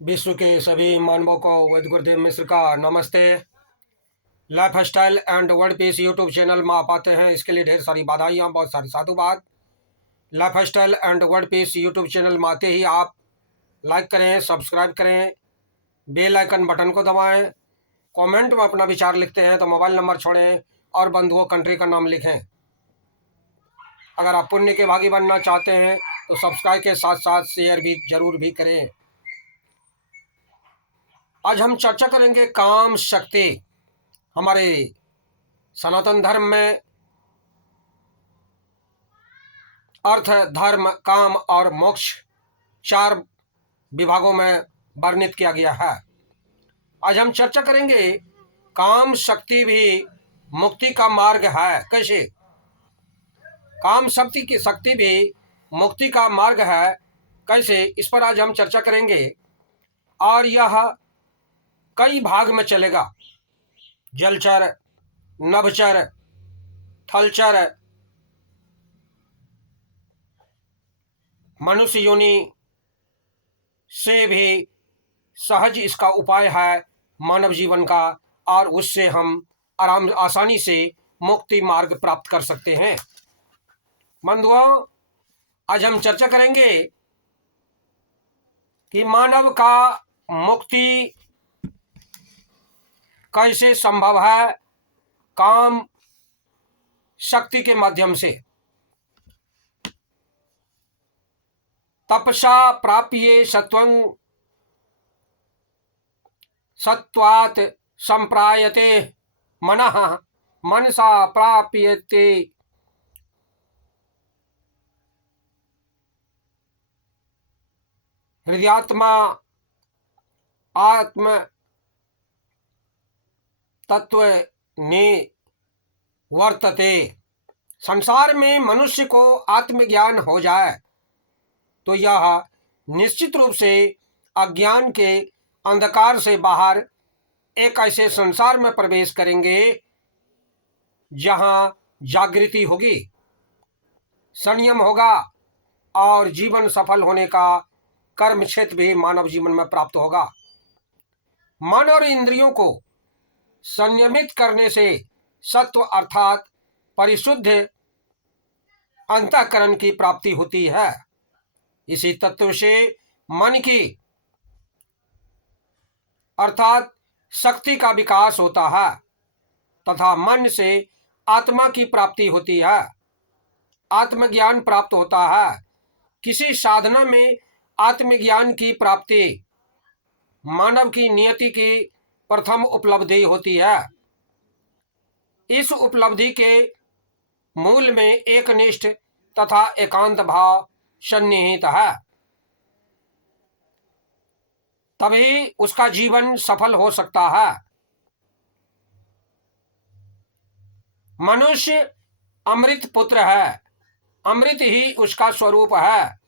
विश्व के सभी मानवों को वैद्य गुरुदेव मिश्र का नमस्ते। Life style and world peace YouTube channel में आप आते हैं, इसके लिए ढेर सारी बधाइयाँ, बहुत सारी साधुवाद। Life style and world peace YouTube channel में आते ही आप लाइक करें, सब्सक्राइब करें, बेल आइकन बटन को दबाएं, कमेंट में अपना विचार लिखते हैं तो मोबाइल नंबर छोड़ें और बंधुओं कंट्री का नाम लिखें। अगर आप पुण्य के भागी बनना चाहते हैं तो सब्सक्राइब के साथ साथ शेयर भी जरूर भी करें। आज हम चर्चा करेंगे काम शक्ति। हमारे सनातन धर्म में अर्थ, धर्म, काम और मोक्ष 4 विभागों में वर्णित किया गया है। आज हम चर्चा करेंगे काम शक्ति भी मुक्ति का मार्ग है। कैसे काम शक्ति भी मुक्ति का मार्ग है, कैसे, इस पर आज हम चर्चा करेंगे। और यह कई भाग में चलेगा: जलचर, नभचर, थलचर, मनुष्य योनि से भी सहज इसका उपाय है मानव जीवन का, और उससे हम आसानी से मुक्ति मार्ग प्राप्त कर सकते हैं। बंधुओं, आज हम चर्चा करेंगे कि मानव का मुक्ति कैसे संभव है काम शक्ति के माध्यम से। तपसा प्राप्ये सत्वं सत्वात् संप्रायते मनः मनसा प्राप्यते हृदयात्मा आत्म तत्व निवर्तते। संसार में मनुष्य को आत्मज्ञान हो जाए तो यह निश्चित रूप से अज्ञान के अंधकार से बाहर एक ऐसे संसार में प्रवेश करेंगे जहां जागृति होगी, संयम होगा और जीवन सफल होने का कर्म क्षेत्र भी मानव जीवन में प्राप्त होगा। मन और इंद्रियों को संयमित करने से सत्व अर्थात परिशुद्ध अंतःकरण की प्राप्ति होती है। इसी तत्व से मन की अर्थात शक्ति का विकास होता है तथा मन से आत्मा की प्राप्ति होती है, आत्मज्ञान प्राप्त होता है। किसी साधना में आत्मज्ञान की प्राप्ति मानव की नियति की प्रथम उपलब्धि होती है। इस उपलब्धि के मूल में एकनिष्ठ तथा एकांत भाव सन्निहित है, तभी उसका जीवन सफल हो सकता है। मनुष्य अमृत पुत्र है, अमृत ही उसका स्वरूप है,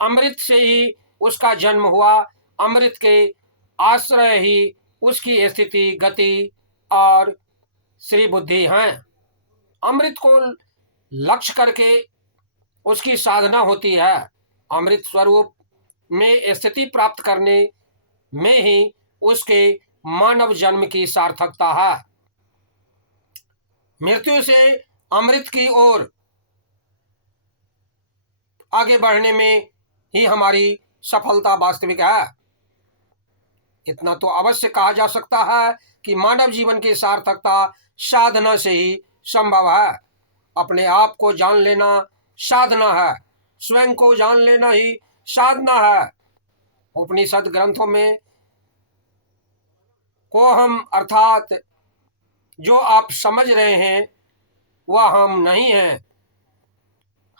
अमृत से ही उसका जन्म हुआ, अमृत के आश्रय ही उसकी स्थिति, गति और श्री बुद्धि हैं। अमृत को लक्ष्य करके उसकी साधना होती है। अमृत स्वरूप में स्थिति प्राप्त करने में ही उसके मानव जन्म की सार्थकता है। मृत्यु से अमृत की ओर आगे बढ़ने में ही हमारी सफलता वास्तविक है। इतना तो अवश्य कहा जा सकता है कि मानव जीवन की सार्थकता साधना से ही संभव है। अपने आप को जान लेना साधना है, स्वयं को जान लेना ही साधना है। उपनिषद ग्रंथों में को हम अर्थात जो आप समझ रहे हैं वह हम नहीं हैं।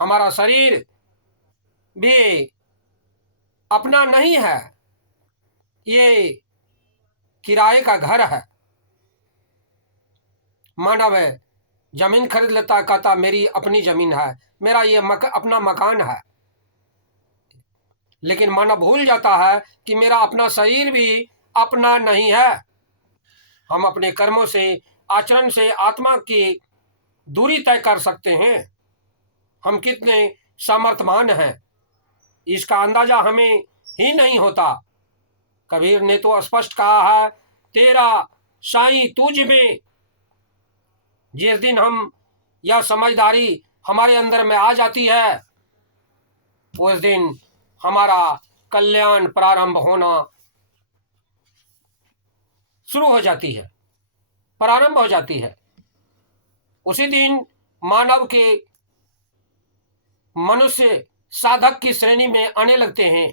हमारा शरीर भी अपना नहीं है, ये किराए का घर है। मानव जमीन खरीद लेता, कहता मेरी अपनी जमीन है, मेरा ये अपना मकान है। लेकिन मानव भूल जाता है कि मेरा अपना शरीर भी अपना नहीं है। हम अपने कर्मों से, आचरण से आत्मा की दूरी तय कर सकते हैं। हम कितने सामर्थ्यवान हैं इसका अंदाजा हमें ही नहीं होता। कबीर ने तो स्पष्ट कहा है, तेरा साईं तुझ में। जिस दिन हम यह समझदारी हमारे अंदर में आ जाती है, उस दिन हमारा कल्याण प्रारंभ होना शुरू हो जाती है, प्रारंभ हो जाती है। उसी दिन मानव के मनुष्य साधक की श्रेणी में आने लगते हैं।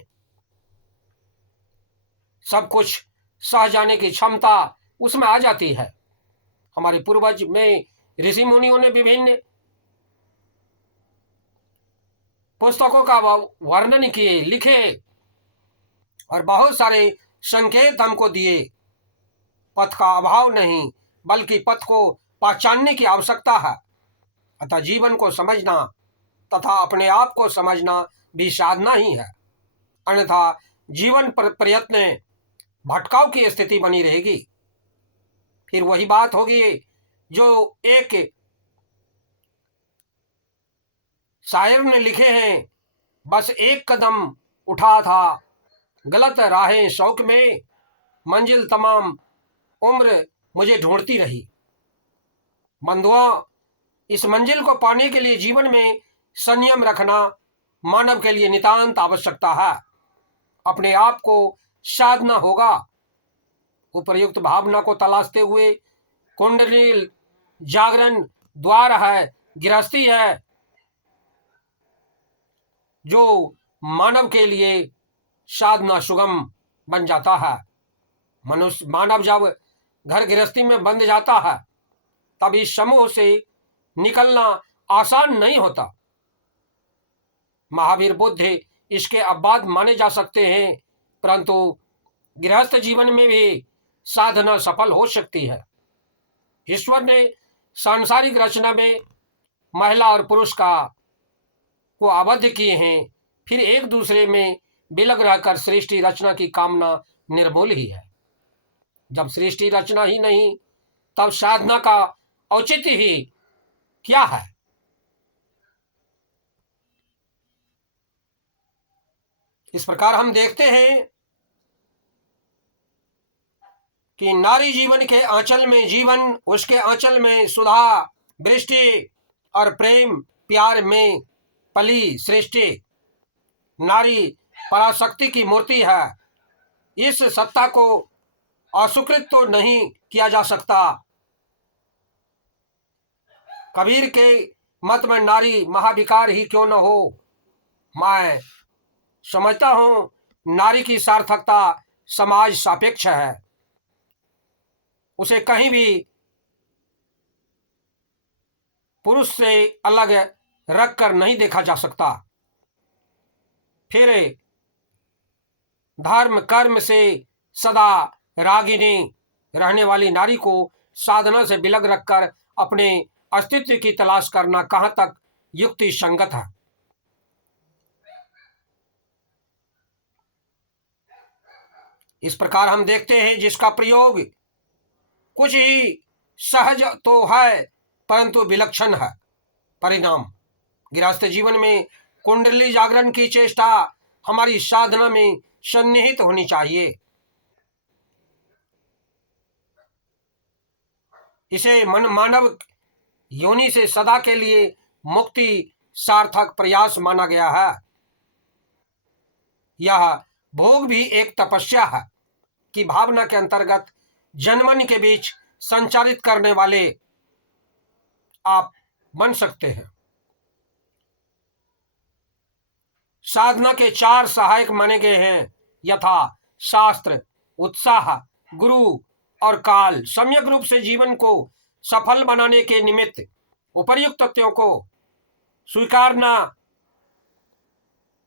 सब कुछ सह जाने की क्षमता उसमें आ जाती है। हमारे पूर्वज में ऋषि मुनियों ने विभिन्न पुस्तकों का वर्णन किए, लिखे और बहुत सारे संकेत हमको दिए। पथ का अभाव नहीं, बल्कि पथ को पहचानने की आवश्यकता है। अतः जीवन को समझना तथा अपने आप को समझना भी साधना ही है, अन्यथा जीवन पर प्रयत्न भटकाव की स्थिति बनी रहेगी। फिर वही बात होगी जो एक शायर ने लिखे हैं, बस एक कदम उठा था गलत राहें शौक में, मंजिल तमाम उम्र मुझे ढूंढती रही। बंधुआ, इस मंजिल को पाने के लिए जीवन में संयम रखना मानव के लिए नितांत आवश्यकता है। अपने आप को साधना होगा। उपर्युक्त भावना को तलाशते हुए कुंडली जागरण द्वार है, गृहस्थी है, जो मानव के लिए साधना सुगम बन जाता है। मानव जब घर गृहस्थी में बंध जाता है, तब इस समूह से निकलना आसान नहीं होता। महावीर बुद्ध इसके अपवाद माने जा सकते हैं, परंतु गृहस्थ जीवन में भी साधना सफल हो सकती है। ईश्वर ने सांसारिक रचना में महिला और पुरुष को आबद्ध किए हैं, फिर एक दूसरे में विलग रहकर सृष्टि रचना की कामना निर्मूल ही है। जब सृष्टि रचना ही नहीं, तब साधना का औचित्य ही क्या है? इस प्रकार हम देखते हैं कि नारी जीवन के आंचल में जीवन, उसके आंचल में सुधा, वृष्टि और प्रेम प्यार में पली सृष्टि। नारी पराशक्ति की मूर्ति है। इस सत्ता को अस्वीकृत तो नहीं किया जा सकता। कबीर के मत में नारी महाविकार ही क्यों न हो, मैं समझता हूं नारी की सार्थकता समाज सापेक्ष है। उसे कहीं भी पुरुष से अलग रख कर नहीं देखा जा सकता। फिर धर्म कर्म से सदा रागिनी रहने वाली नारी को साधना से विलग रखकर अपने अस्तित्व की तलाश करना कहां तक युक्ति संगत है? इस प्रकार हम देखते हैं जिसका प्रयोग कुछ ही सहज तो है, परंतु विलक्षण है। परिणाम गृहस्थ जीवन में कुंडली जागरण की चेष्टा हमारी साधना में सन्निहित होनी चाहिए। इसे मानव योनि से सदा के लिए मुक्ति सार्थक प्रयास माना गया है। यह भोग भी एक तपस्या है कि भावना के अंतर्गत जनमन के बीच संचारित करने वाले आप बन सकते हैं। साधना के 4 सहायक माने गए हैं, यथा शास्त्र, उत्साह, गुरु और काल। सम्यक रूप से जीवन को सफल बनाने के निमित्त उपर्युक्त तथ्यों को स्वीकारना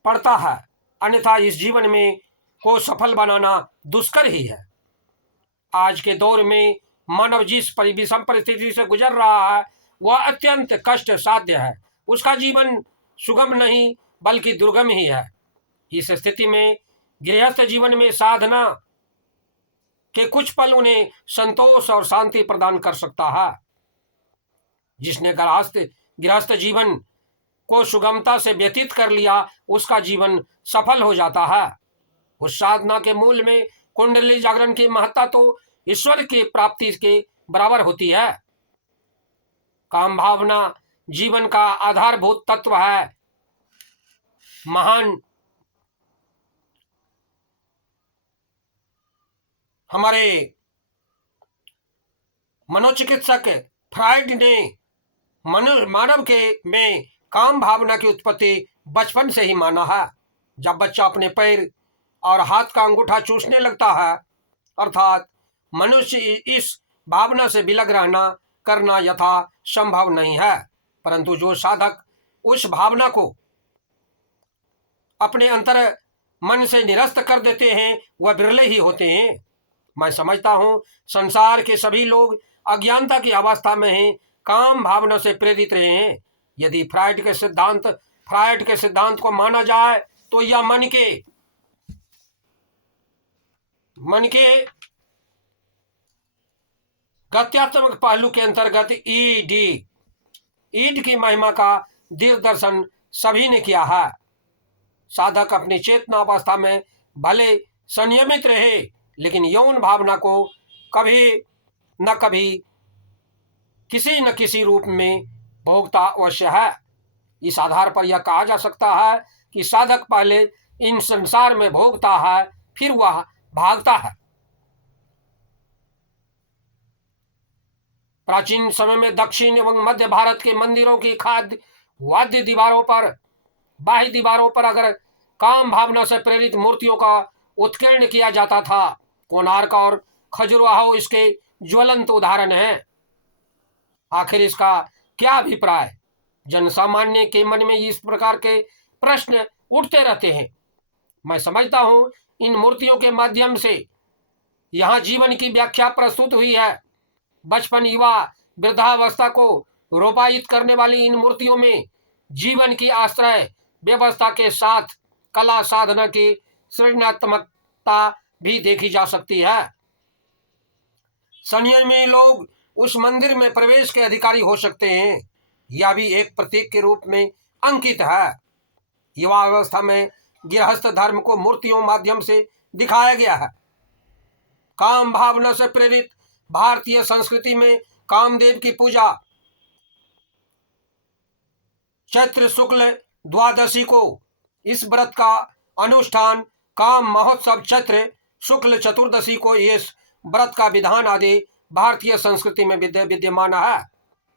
पड़ता है, अन्यथा इस जीवन में को सफल बनाना दुष्कर ही है। आज के दौर में मानव जिस विषम परिस्थिति से गुजर रहा है, वह अत्यंत कष्ट साध्य है। उसका जीवन सुगम नहीं बल्कि दुर्गम ही है। इस स्थिति में गृहस्थ जीवन में साधना के कुछ पल उन्हें संतोष और शांति प्रदान कर सकता है। जिसने गृहस्थ जीवन को सुगमता से व्यतीत कर लिया, उसका जीवन सफल हो जाता है। उस साधना के मूल में कुंडली जागरण की महत्ता तो ईश्वर की प्राप्ति के बराबर होती है। काम भावना जीवन का आधारभूत तत्व है। महान हमारे मनोचिकित्सक फ्राइड ने मानव के में काम भावना की उत्पत्ति बचपन से ही माना है। जब बच्चा अपने पैर और हाथ का अंगूठा चूसने लगता है, अर्थात मनुष्य इस भावना से विलग रहना करना यथा संभव नहीं है, परंतु जो साधक उस भावना को अपने अंतर मन से निरस्त कर देते हैं वह बिरले ही होते हैं। मैं समझता हूँ संसार के सभी लोग अज्ञानता की अवस्था में हैं, काम भावना से प्रेरित रहे हैं। यदि फ्राइड के सिद्धांत को माना जाए तो यह मन के गत्यात्मक पहलू के अंतर्गत ईड की महिमा का दृढ़ दर्शन सभी ने किया है। साधक अपनी चेतना अवस्था में भले संयमित रहे, लेकिन यौन भावना को कभी न कभी किसी न किसी रूप में भोगता अवश्य है। इस आधार पर यह कहा जा सकता है कि साधक पहले इन संसार में भोगता है, फिर वह भागता है। प्राचीन समय में दक्षिण एवं मध्य भारत के मंदिरों की बाह्य दीवारों पर अगर काम भावना से प्रेरित मूर्तियों का उत्कीर्ण किया जाता था। कोणार्क और खजुराहो इसके ज्वलंत उदाहरण हैं। आखिर इसका क्या अभिप्राय? जनसामान्य के मन में इस प्रकार के प्रश्न उठते रहते हैं। मैं समझता हूँ इन मूर्तियों के माध्यम से यहाँ जीवन की व्याख्या प्रस्तुत हुई है। बचपन, युवा, वृद्धावस्था को रूपायित करने वाली इन मूर्तियों में जीवन की आश्रय व्यवस्था के साथ कला साधना की सृजनात्मकता भी देखी जा सकती है। संयमी लोग उस मंदिर में प्रवेश के अधिकारी हो सकते हैं। यह भी एक प्रतीक के रूप में अंकित है। युवा अवस्था में गृहस्थ धर्म को मूर्तियों माध्यम से दिखाया गया है। काम भावना से प्रेरित भारतीय संस्कृति में कामदेव की पूजा चैत्र शुक्ल द्वादशी को इस व्रत का अनुष्ठान, काम महोत्सव चैत्र शुक्ल चतुर्दशी को इस व्रत का विधान आदि भारतीय संस्कृति में विद्यमान है।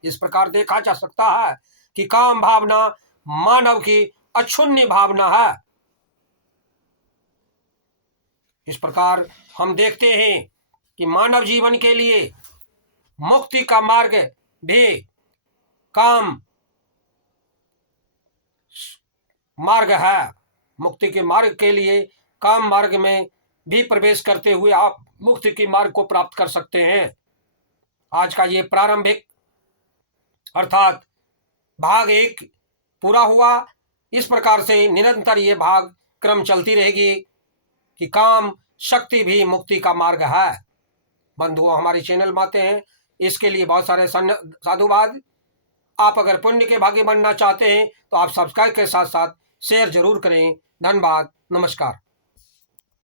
इस प्रकार देखा जा सकता है कि काम भावना मानव की अक्षुण्य भावना है। इस प्रकार हम देखते हैं कि मानव जीवन के लिए मुक्ति का मार्ग भी काम मार्ग है। मुक्ति के मार्ग के लिए काम मार्ग में भी प्रवेश करते हुए आप मुक्ति के मार्ग को प्राप्त कर सकते हैं। आज का ये प्रारंभिक अर्थात भाग 1 पूरा हुआ। इस प्रकार से निरंतर ये भाग क्रम चलती रहेगी कि काम शक्ति भी मुक्ति का मार्ग है। बंधुओं, हमारे चैनल में आते हैं इसके लिए बहुत सारे साधुवाद। आप अगर पुण्य के भागी बनना चाहते हैं तो आप सब्सक्राइब के साथ साथ शेयर जरूर करें। धन्यवाद, नमस्कार।